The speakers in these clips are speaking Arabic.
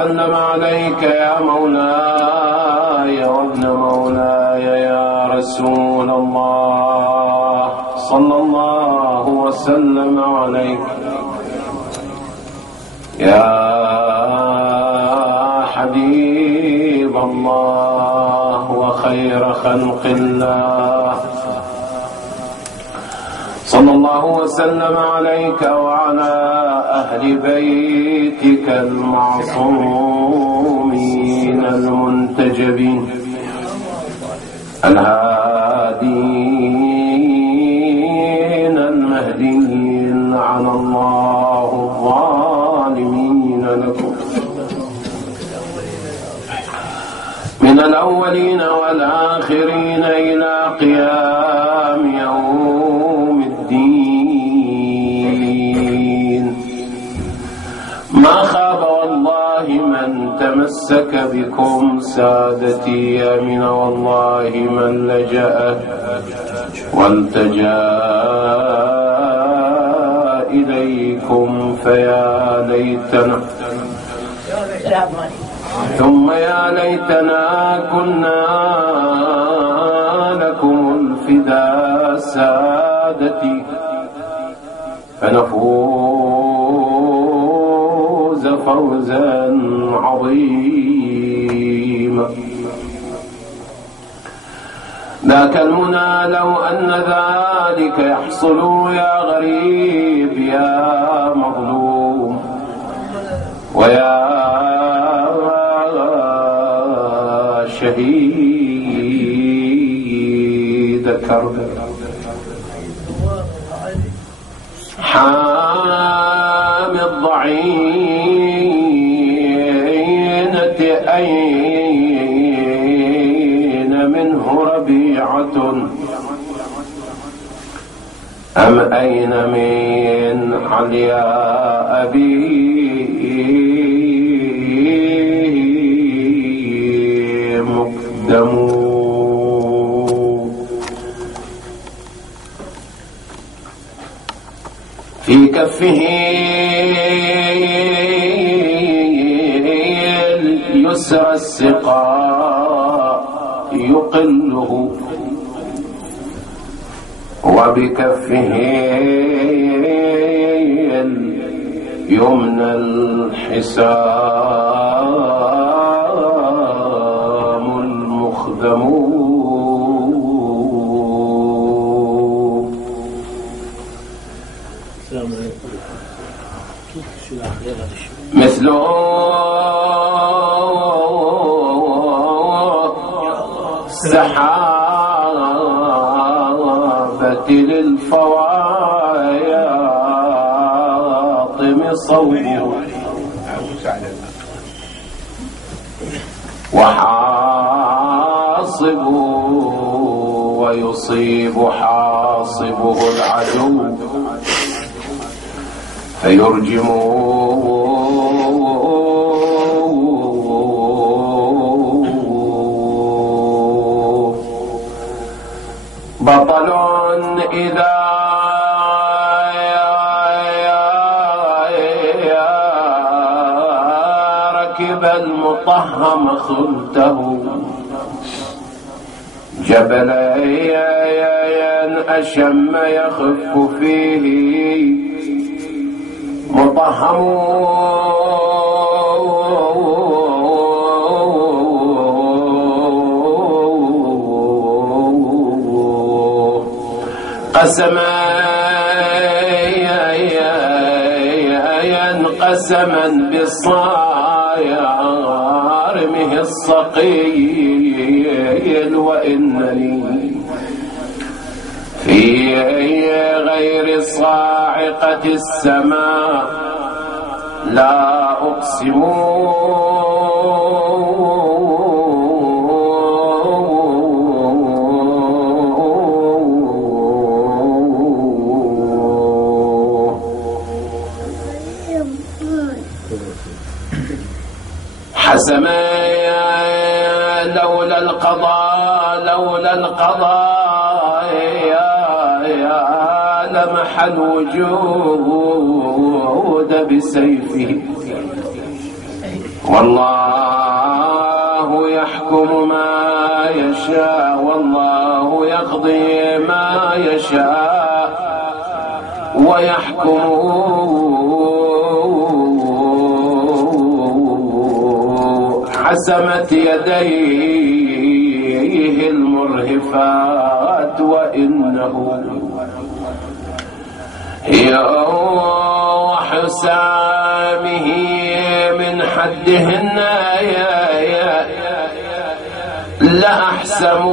وسلم عليك يا مولاي وابن مولاي يا رسول الله صلى الله وسلم عليك يا حبيب الله وخير خلق الله صلى الله وسلم عليك وعلى أهل بيتك المعصومين المنتجبين الهادين المهديين على الله الظالمين لكم من الأولين والآخرين إلى قيام يوم الدين. ما خاب والله من تمسك بكم سادتي أمن والله من لجأ والتجأ إليكم فيا ليتنا ثم يا ليتنا كنا لكم الفداء سادتي فنفوز فوزا عظيما. ذاك المنى لو أن ذلك يحصل يا غريب يا مظلوم ويا شهيد كربلاء حامي الضعينة أين منه ربيعة أم أين من علياء أبيه مقدم. في كفه اليسرى السقاء يقله وبكفه اليمنى الحسام المخدم. مثله السحابة للفواياطم صوب وحاصب ويصيب حاصبه العدو فيرجموه بطل إذا ركب المطهم خلته جبلا أشم يخف فيه مطهم قسما قسما بالصارمه الصقيل وإنني في غير صاعقة السماء لا أقسم حسما لولا القضاء يا لمح الوجود بسيفه والله يحكم ما يشاء، والله يقضي ما يشاء ويحكم. حسمت يديه المرهفات وإنه وحسامه من حدهن لأحسم.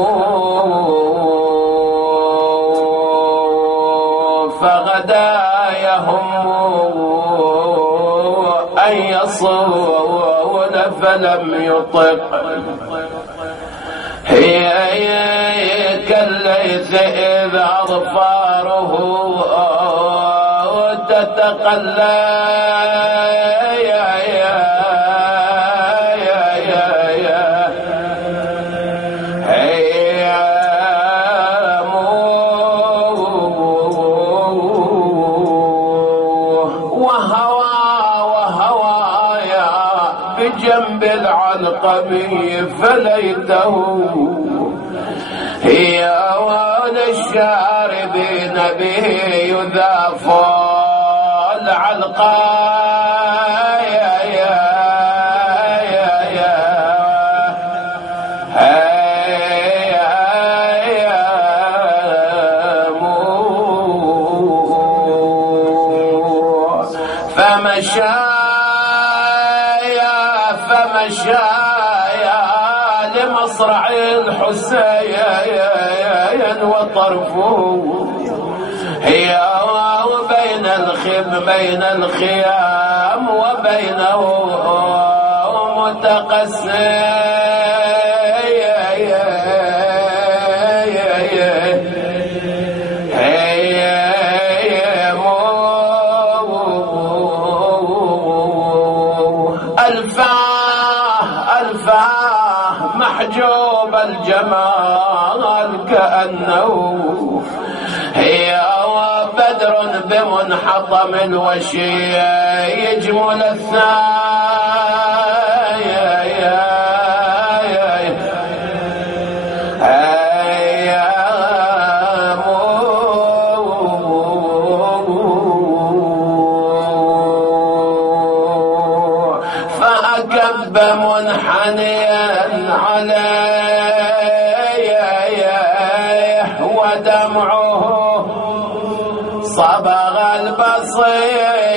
فغدا يهم أن يصون فلم يطق. هي كالليث إذا أظفاره تتقلى. بجنب العلقمي فليته هي وللشاربين به يذاف العلقا. فمشايا لمصرع الحسين وطرفه هي بين الخيام وبينه متقسم. محجوب الجمال كأنه هي بدر بمنحطم وشي يجمل فأكب منحنيا عليه ودمعه صبغ البسيط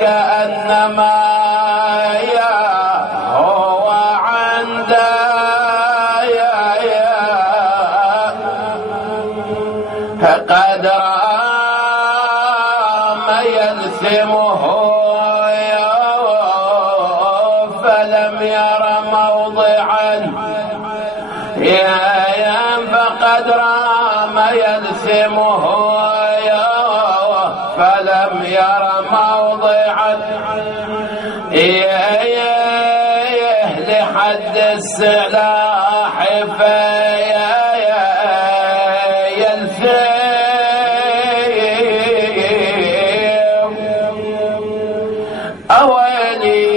كأنما هو عنده قد رام يلثمه فلم ير موضعا فقد رام يلثمه فلم ير موضعا لحد السلاح يلثم. أويلي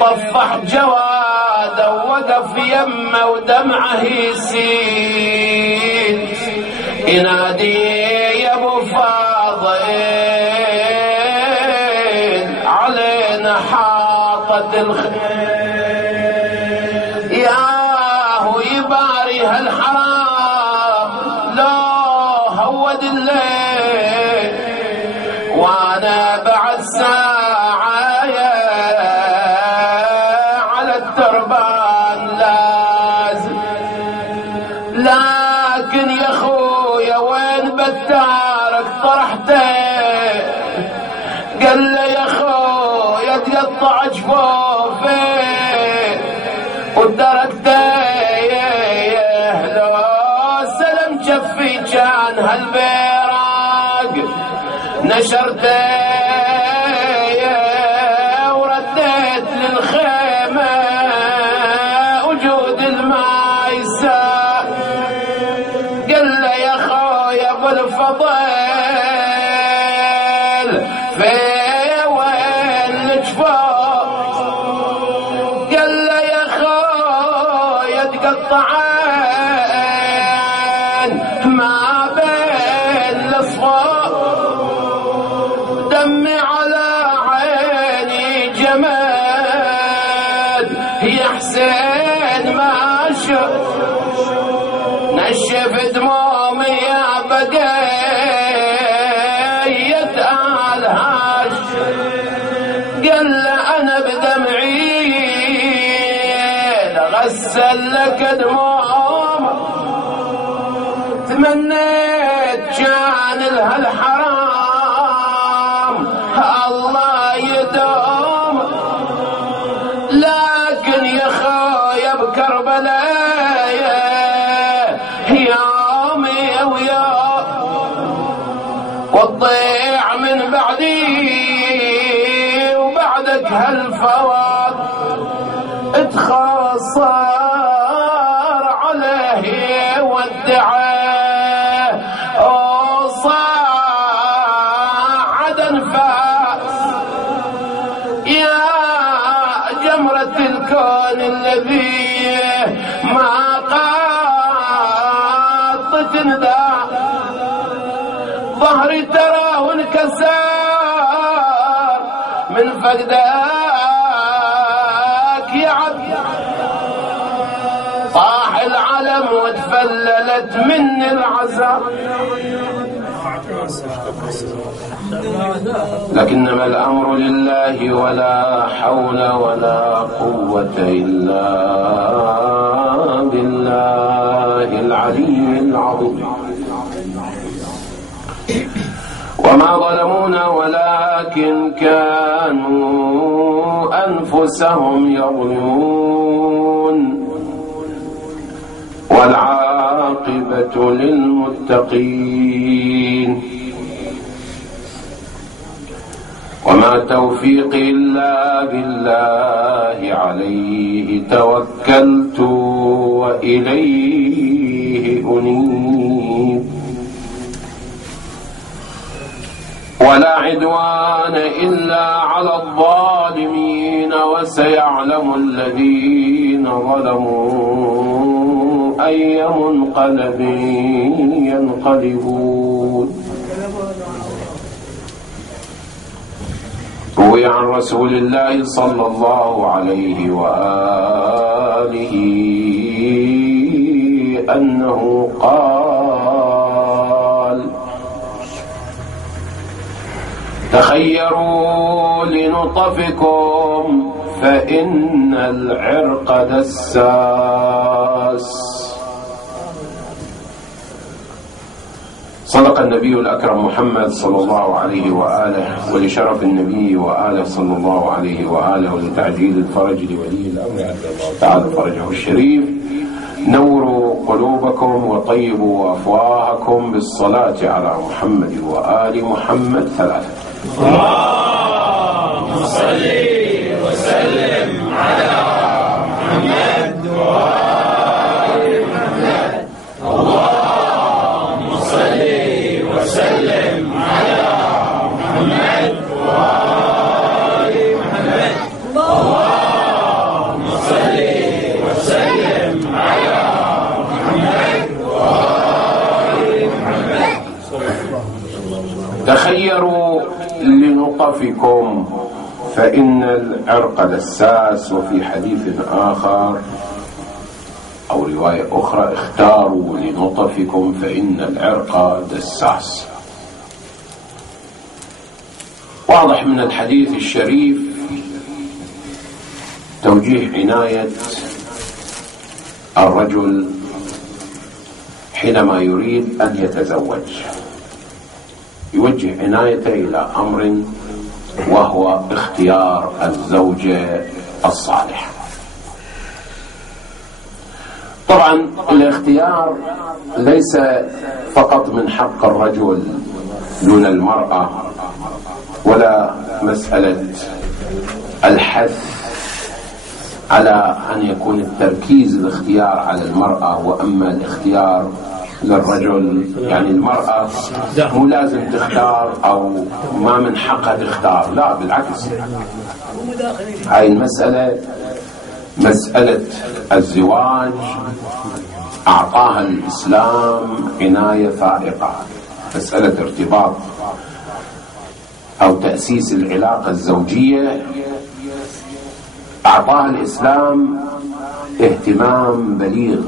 طفح جواده وقف يمه ودمعه يسيل ينادي يا ابو فاضل علينا حاطت ياهو يباري هالحرام لو هود الليل وانا بعد ساعه على التربان لازم. لكن يا اخويا وين بدارك طرحته؟ قال له يا اخويا تقطع جفوفي وتركته لو سلم جفي كان هالبيراق نشرته ورديت للخيمه وجود الماء يساق. قال له يا اخويا ابو الفضل في وين الجفوف الطعن ما بين الأصفار دمي على عيني جمال يا حسين ما شف نشف دمومي يا بقيت الهاش قال له انا بدمعي لغسل لك دموم تمنيت كان لها الحرام الله يدوم لكن يا خويا بكربلاء يومي ويوم وتضيع من بعدي وبعدك هالفوات اتخاصر عليه وادعاه وصاعد انفاس يا جمرة الكون الذي ما قاطت نداء ظهري تراه انكسر من فقدك يا عبد طاح العلم وتفللت مني العزاء لكنما الأمر لله ولا حول ولا قوة إلا بالله العلي العظيم وما ظلمونا ولكن كانوا أنفسهم يظلمون والعاقبة للمتقين وما توفيقي إلا بالله عليه توكلت وإليه أنيب ولا عدوان إلا على الظالمين وسيعلم الذين ظلموا أي منقلب ينقلبون روي عن رسول الله صلى الله عليه وآله أنه قال تخيروا لنطفكم فإن العرق دساس. صدق النبي الأكرم محمد صلى الله عليه وآله ولشرف النبي وآله صلى الله عليه وآله ولتعجيل الفرج لولي الأمر عز الله تعالى فرجه الشريف نوروا قلوبكم وطيبوا أفواهكم بالصلاة على محمد وآل محمد ثلاثة. اللهم صل وسلم على محمد وآل محمد. اللهم صل وسلم على محمد وآل محمد. اللهم صل وسلم على محمد وآل محمد. تخيروا لنطفكم فإن العرق دساس. وفي حديث آخر أو رواية أخرى اختاروا لنطفكم فإن العرق دساس. واضح من الحديث الشريف توجيه عناية الرجل حينما يريد أن يتزوج، يوجه عنايته إلى أمر وهو اختيار الزوجة الصالحة. طبعا الاختيار ليس فقط من حق الرجل دون المرأة، ولا مسألة الحث على أن يكون التركيز الاختيار على المرأة وأما الاختيار للرجل. يعني المرأة مو لازم تختار أو ما من حقها تختار، لا بالعكس، هاي المسألة مسألة الزواج أعطاها الإسلام عناية فائقة. مسألة ارتباط أو تأسيس العلاقة الزوجية أعطاها الإسلام اهتمام بليغ.